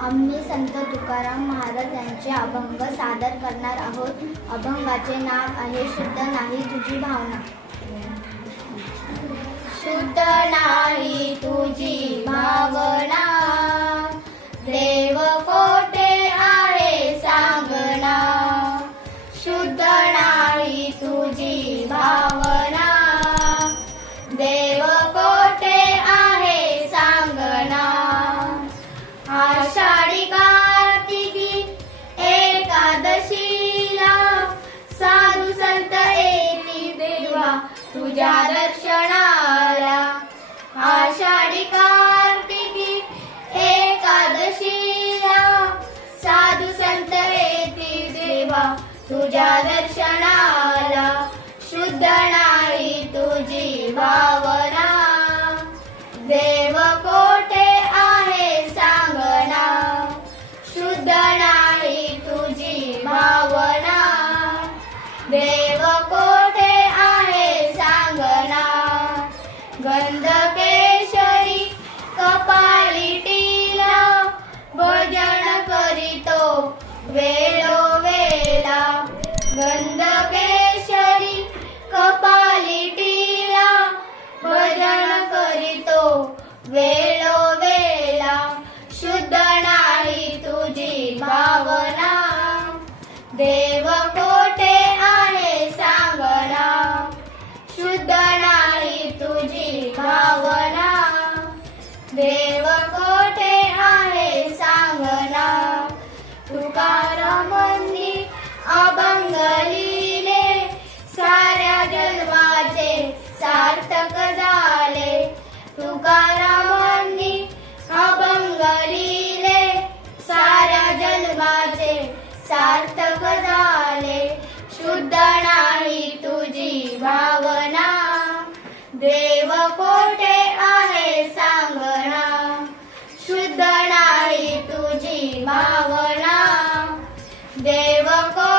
आम्ही संत तुकाराम महाराज यांचे अभंग सादर करणार आहोत. अभंगाचे नाव आहे शुद्ध नाही तुझी भावना. शुद्ध नाही तुझी भावना. देव कोठे आहे सांगना? शुद्ध आषाढी कार्तिकी एकादशीला. साधू संत येती देवा तुझ्या दर्शनाला. आषाढी कार्तिकी एकादशीला. साधू संत येती देवा तुझ्या दर्शनाला. शुद्ध नाही तुझी भावना गंधकेशरी कपाली टीला भजन करीतो. वेळोवेला गंधकेशरी कपाली टीला भजन करीतो. वेळोवेला शुद्ध नाही तुझी भावना. देव देव कोठे आहे सांगना. तुकारामांनी अभंग लिहिले साऱ्या जन्माचे सार्थक झाले. तुकारामांनी अभंग लिहिले साऱ्या जन्माचे सार्थक झाले. शुद्ध नाही तुझी भावना देव कोठे भावना देव कोठे